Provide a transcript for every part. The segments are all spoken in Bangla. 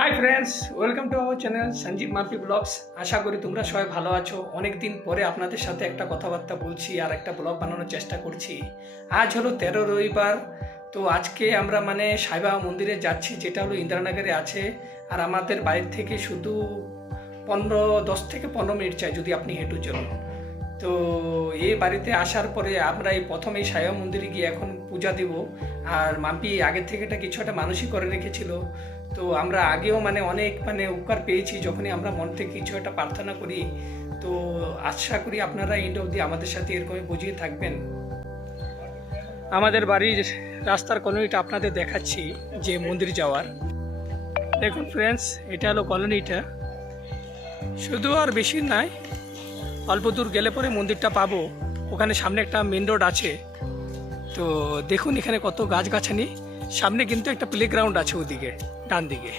High friends, welcome to our channel Sanjib Mampi blogs. আশা করি তোমরা সবাই ভালো আছো। অনেক দিন পরে আপনাদের সাথে একটা কথাবার্তা বলছি আর একটা ব্লগ বানানোর চেষ্টা করছি। আজ হলো 13 রবিবার। তো আজকে আমরা সাই বাবা মন্দিরে যাচ্ছি, যেটা হলো ইন্দিরানগরে আছে। আর আমাদের বাড়ির থেকে শুধু 10 থেকে 15 মিনিট চাই যদি আপনি হেঁটু চলুন। তো এই বাড়িতে আসার পরে আমরা এই প্রথমেই সাই বাবা মন্দিরে গিয়ে এখন পূজা দেব। আর মাম্পি আগের থেকে কিছু একটা মানসিক করে রেখেছিল। তো আমরা আগেও অনেক উপকার পেয়েছি যখনই আমরা মন থেকে কিছু একটা প্রার্থনা করি। তো আশা করি আপনারা এন্ড অবধি আমাদের সাথে এরকমই বুঝিয়ে থাকবেন। আমাদের বাড়ির রাস্তার কলোনিটা আপনাদের দেখাচ্ছি, যে মন্দির যাওয়ার। দেখুন ফ্রেন্ডস, এটা হলো কলোনিটা। শুধু আর বেশি নয়, অল্প দূর গেলে পরে মন্দিরটা পাবো। ওখানে সামনে একটা মেন রোড আছে। তো দেখুন এখানে কত গাছগাছালি। সামনে কিন্তু একটা প্লেগ্রাউন্ড আছে ওদিকে ডান দিকে।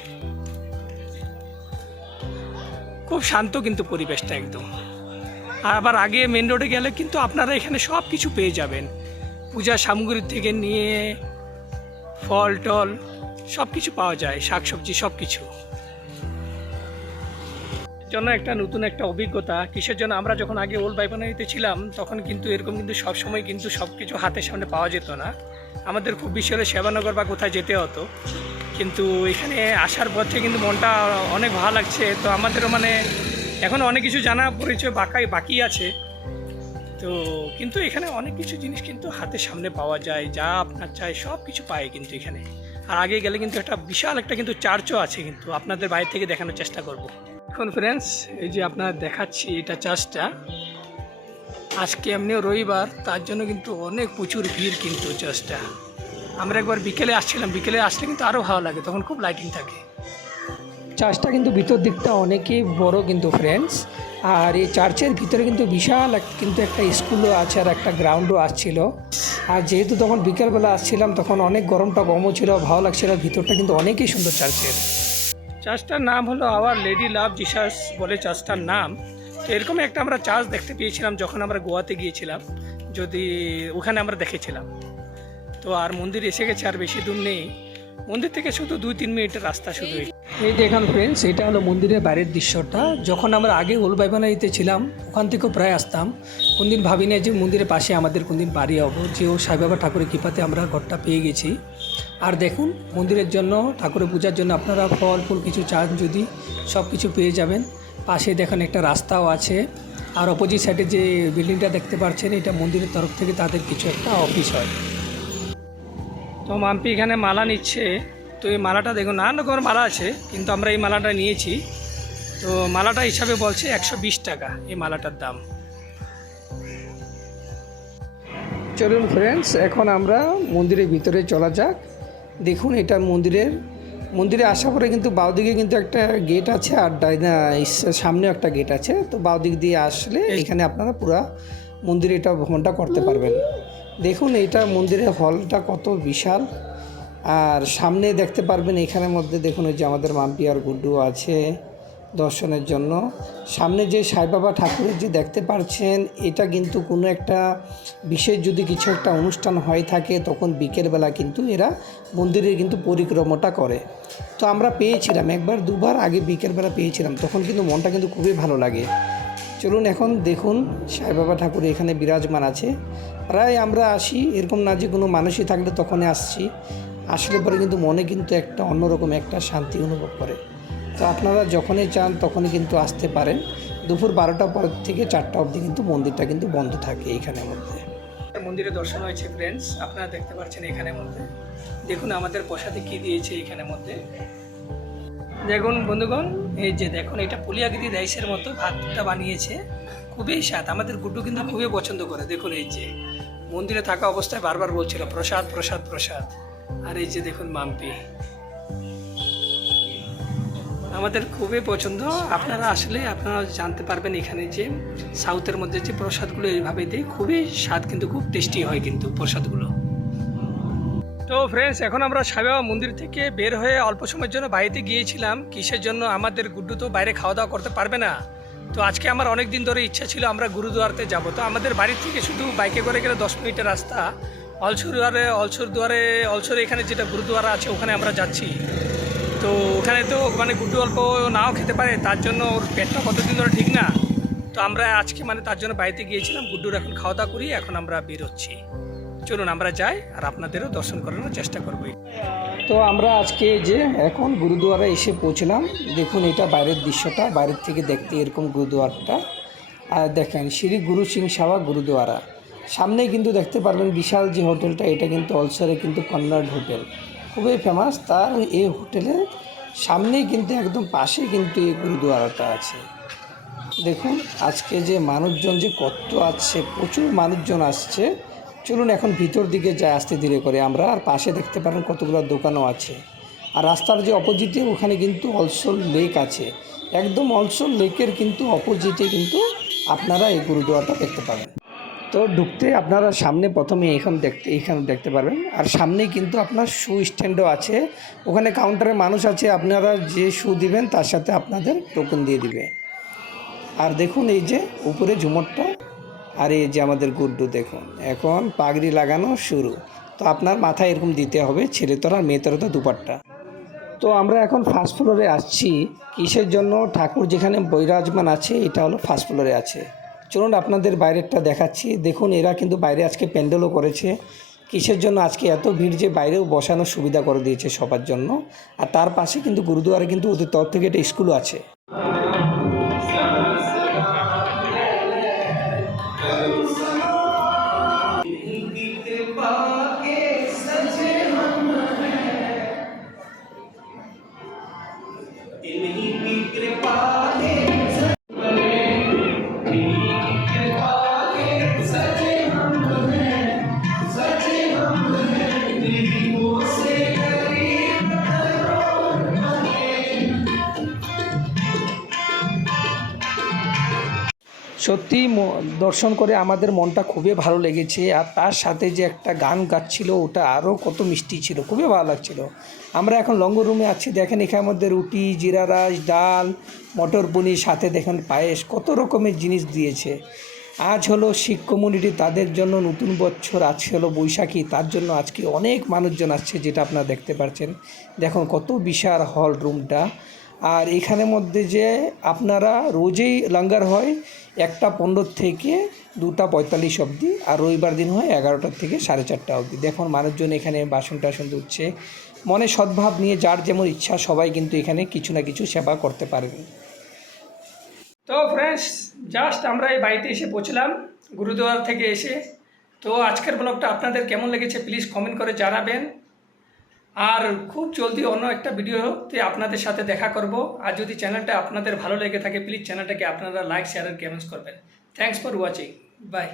খুব শান্ত কিন্তু পরিবেশটা একদম। আর আবার আগে মেন রোডে গেলে কিন্তু আপনারা এখানে সব কিছু পেয়ে যাবেন, পূজার সামগ্রী থেকে নিয়ে ফল টল সব কিছু পাওয়া যায়, শাকসবজি সব কিছু। জন্য একটা নতুন একটা অভিজ্ঞতা। কিসের জন্য? আমরা যখন আগে ওল্ড বাইপানারিতে ছিলাম তখন কিন্তু এরকম কিন্তু সবসময় কিন্তু সব কিছু হাতের সামনে পাওয়া যেত না। আমাদের খুব বেশি হলে সেবানগর বা কোথায় যেতে হতো। কিন্তু এখানে আসার পর থেকে কিন্তু মনটা অনেক ভালো লাগছে। তো আমাদেরও এখন অনেক কিছু জানা পরিচয় বাকি আছে। তো কিন্তু এখানে অনেক কিছু জিনিস কিন্তু হাতের সামনে পাওয়া যায়, যা আপনার চাই সব কিছু পায় কিন্তু এখানে। আর আগে গেলে কিন্তু একটা বিশাল একটা কিন্তু চার্চও আছে, কিন্তু আপনাদের বাইরে থেকে দেখানোর চেষ্টা করব। এখন ফ্রেন্ডস, এই যে আপনার দেখাচ্ছি এটা চার্চটা। আজকে এমনিও রবিবার, তার জন্য কিন্তু অনেক প্রচুর ভিড় কিন্তু চার্চটা। আমরা একবার বিকেলে আসছিলাম, বিকেলে আসলে কিন্তু আরও ভালো লাগে, তখন খুব লাইটিং থাকে। চার্চটা কিন্তু ভিতর দিকটা অনেকই বড় কিন্তু ফ্রেন্ডস। আর এই চার্চের ভিতরে কিন্তু বিশাল কিন্তু একটা স্কুলও আছে আর একটা গ্রাউন্ডও আসছিল। আর যেহেতু তখন বিকেলবেলা আসছিলাম তখন অনেক গরমটা কমও ছিল, ভালো লাগছিল। ভিতরটা কিন্তু অনেকই সুন্দর চার্চের। চার্চটার নাম হলো আওয়ার লেডি লাভ জিসাস বলে চার্চটার নাম। তো এরকম একটা আমরা চার্চ দেখতে পেয়েছিলাম যখন আমরা গোয়াতে গিয়েছিলাম, যদি ওখানে আমরা দেখেছিলাম। তো আর মন্দির এসে গেছে, আর বেশি দূর নেই। মন্দির থেকে শুধু 2-3 মিনিটের রাস্তা শুধু। এই দেখুন ফ্রেন্ডস, এটা হলো মন্দিরের বাইরের দৃশ্যটা। যখন আমরা আগে ওল্ড বাইপানারিতে ছিলাম ওখান থেকেও প্রায় আসতাম। কোনদিন ভাবি না যে মন্দিরের পাশে আমাদের কোনদিন বাড়ি হবো, যে ও সাই বাবা ঠাকুরের কৃপাতে আমরা ঘরটা পেয়ে গেছি। আর দেখুন মন্দিরের জন্য, ঠাকুরের পূজার জন্য আপনারা ফল ফুল কিছু চান যদি সব কিছু পেয়ে যাবেন। পাশে দেখুন একটা রাস্তাও আছে। আর অপোজিট সাইডে যে বিল্ডিংটা দেখতে পাচ্ছেন, এটা মন্দিরের তরফ থেকে তাদের কিছু একটা অফিস হয়। তো মাম্পি এখানে মালা নিচ্ছে। তো এই মালাটা দেখুন, নানান রকমের মালা আছে, কিন্তু আমরা এই মালাটা নিয়েছি। তো মালাটা হিসাবে বলছে 120 টাকা এই মালাটার দাম। চলুন ফ্রেন্ডস, এখন আমরা মন্দিরের ভিতরে চলা যাক। দেখুন এটা মন্দিরে আসার পরে কিন্তু বাঁদিকে কিন্তু একটা গেট আছে, আর সামনেও একটা গেট আছে। তো বাঁদিক দিয়ে আসলে এখানে আপনারা পুরা মন্দিরে এটা ভ্রমণটা করতে পারবেন। দেখুন এটা মন্দিরের হলটা কত বিশাল। আর সামনে দেখতে পারবেন এখানের মধ্যে দেখুন ওই যে আমাদের মাম্পি আর গুড্ডু আছে দর্শনের জন্য। সামনে যে সাই বাবা ঠাকুরের যে দেখতে পাচ্ছেন, এটা কিন্তু কোনো একটা বিশেষ যদি কিছু একটা অনুষ্ঠান হয়ে থাকে তখন বিকেলবেলা কিন্তু এরা মন্দিরের কিন্তু পরিক্রমাটা করে। তো আমরা পেয়েছিলাম একবার দুবার আগে বিকেলবেলা পেয়েছিলাম, তখন কিন্তু মনটা কিন্তু খুবই ভালো লাগে। চলুন এখন দেখুন সাই বাবা ঠাকুর এখানে বিরাজমান আছে। প্রায় আমরা আসি, এরকম না যে কোনো মানুষই থাকলে তখনই আসছি। আসলে পরে কিন্তু মনে কিন্তু একটা অন্যরকম একটা শান্তি অনুভব করে। তো আপনারা যখনই চান তখনই কিন্তু আসতে পারেন। দুপুর 12টার পর থেকে 4টা অবধি কিন্তু মন্দিরটা কিন্তু বন্ধ থাকে এইখানের মধ্যে। মন্দিরে দর্শন হয়েছে ফ্রেন্ডস, আপনারা দেখতে পাচ্ছেন এখানের মধ্যে। দেখুন আমাদের প্রসাদে কি দিয়েছে এখানের মধ্যে। দেখুন বন্ধুগণ, এই যে দেখুন এটা পুলিয়াগিরি রাইসের মতো ভাতটা বানিয়েছে, খুবই স্বাদ। আমাদের গুড্ডু কিন্তু খুবই পছন্দ করে। দেখুন এই যে মন্দিরে থাকা অবস্থায় বারবার বলছিল প্রসাদ প্রসাদ প্রসাদ। আর এই যে দেখুন মাম্পি, আমাদের খুবই পছন্দ। আপনারা আসলে আপনারা জানতে পারবেন এখানে যে সাউথের মধ্যে যে প্রসাদগুলো এইভাবে দেয়, খুবই স্বাদ, কিন্তু খুব টেস্টি হয় কিন্তু প্রসাদগুলো। তো ফ্রেন্ডস, এখন আমরা সাই বাবা মন্দির থেকে বের হয়ে অল্প সময়ের জন্য বাড়িতে গিয়েছিলাম। কিসের জন্য? আমাদের গুড্ডু তো বাইরে খাওয়া দাওয়া করতে পারবে না। তো আজকে আমার অনেক দিন ধরে ইচ্ছা ছিল আমরা গুরুদুয়ারাতে যাব। তো আমাদের বাড়ি থেকে শুধু বাইকে করে গেলে 10 মিনিটের রাস্তা। অলসরে এখানে যেটা গুরুদুয়ারা আছে ওখানে আমরা যাচ্ছি। তো ওখানে তো মানে গুড্ডু অল্প নাও খেতে পারে, তার জন্য ওর পেটটা কতদিন ধরে ঠিক না। তো আমরা আজকে মানে তার জন্য বাড়িতে গিয়েছিলাম, গুড্ডুর এখন খাওয়া দাওয়া করি, এখন আমরা বেরোচ্ছি। চলুন আমরা যাই আর আপনাদেরও দর্শন করানোর চেষ্টা করব। তো আমরা আজকে যে এখন গুরুদুয়ারা এসে পৌঁছলাম। দেখুন এটা বাইরের দৃশ্যটা, বাইরের থেকে দেখতে এরকম গুরুদুয়ারটা। আর দেখেন শ্রী গুরু সিং সাবা গুরুদুয়ারা, সামনেই কিন্তু দেখতে পারবেন বিশাল যে হোটেলটা, এটা কিন্তু অলসরে কিন্তু কন্নড় হোটেল, খুবই ফেমাস। তার এই হোটেলের সামনেই কিন্তু একদম পাশে কিন্তু এই গুরুদুয়ারাটা আছে। দেখুন আজকে যে মানুষজন যে কত আছে, প্রচুর মানুষজন আসছে। চলুন এখন ভিতর দিকে যাই আস্তে ধীরে করে আমরা। আর পাশে দেখতে পারেন কতগুলো দোকানও আছে। আর রাস্তার যে অপোজিটে ওখানে কিন্তু অলসল লেক আছে, একদম অলসল লেকের কিন্তু অপোজিটে কিন্তু আপনারা এই গুরুদুয়ারাটা দেখতে পাবেন। তো ঢুকতে আপনারা সামনে প্রথমে এইখানে দেখতে পারবেন। আর সামনেই কিন্তু আপনার শু স্ট্যান্ডও আছে, ওখানে কাউন্টারে মানুষ আছে, আপনারা যে শু দিবেন তার সাথে আপনাদের টোকেন দিয়ে দিবে। আর দেখুন এই যে উপরে ঝুমরটা, আর এই যে আমাদের গুড্ডু দেখুন এখন পাগড়ি লাগানো শুরু। তো আপনার মাথায় এরকম দিতে হবে, ছেলে তোরা মেয়ে তোরা তো দুপাট্টা। তো আমরা এখন ফার্স্ট ফ্লোরে আসছি। কিসের জন্য? ঠাকুর যেখানে বৈরাজমান আছে এটা হলো ফার্স্ট ফ্লোরে আছে। চলুন আপনাদের বাইরেরটা দেখাচ্ছি। দেখুন এরা কিন্তু বাইরে আজকে প্যান্ডেলও করেছে। কিসের জন্য আজকে এত ভিড় যে বাইরেও বসানোর সুবিধা করে দিয়েছে সবার জন্য। আর তার পাশে কিন্তু গুরুদুয়ারে কিন্তু ওদের তরফ থেকে একটা স্কুলও আছে। সত্যি দর্শন করে আমাদের মনটা খুবই ভালো লেগেছে। আর তার সাথে যে একটা গান গাচ্ছিল ওটা আরও কত মিষ্টি ছিল, খুবই ভালো লাগছিল। আমরা এখন লঙ্গর রুমে আছি। দেখেন এখানের মধ্যে রুটি, জিরা রাইস, ডাল, মটর পনির, সাথে দেখেন পায়েস, কত রকমের জিনিস দিয়েছে। আজ হলো শিখ কমিউনিটি, তাদের জন্য নতুন বছর। আজকে হলো বৈশাখী, তার জন্য আজকে অনেক মানুষজন আসছে, যেটা আপনারা দেখতে পাচ্ছেন। দেখুন কত বিশাল হল রুমটা। আর এখানের মধ্যে যে আপনারা রোজেই লঙ্গার হয় 1টা 15 থেকে 2টা 45 অবধি, আর রবিবার দিন হয় 11টা থেকে 4:30 অবধি। দেখুন মানুষজন এখানে বাসন টাসন ধুচ্ছে, মনে সদ্ভাব নিয়ে যার যেমন ইচ্ছা সবাই কিন্তু এখানে কিছু না কিছু সেবা করতে পারবেন। তো ফ্রেন্ডস, জাস্ট আমরা এই বাড়িতে এসে পৌঁছলাম গুরুদুয়ার থেকে এসে। তো আজকের ব্লগটা আপনাদের কেমন লেগেছে প্লিজ কমেন্ট করে জানাবেন। আর খুব জলদি অন্য একটা ভিডিওতে আপনাদের সাথে দেখা করব। আর যদি চ্যানেলটা আপনাদের ভালো লেগে থাকে প্লিজ চ্যানেলটাকে আপনারা লাইক, শেয়ার আর কমেন্টস করবেন। Thanks for watching, by.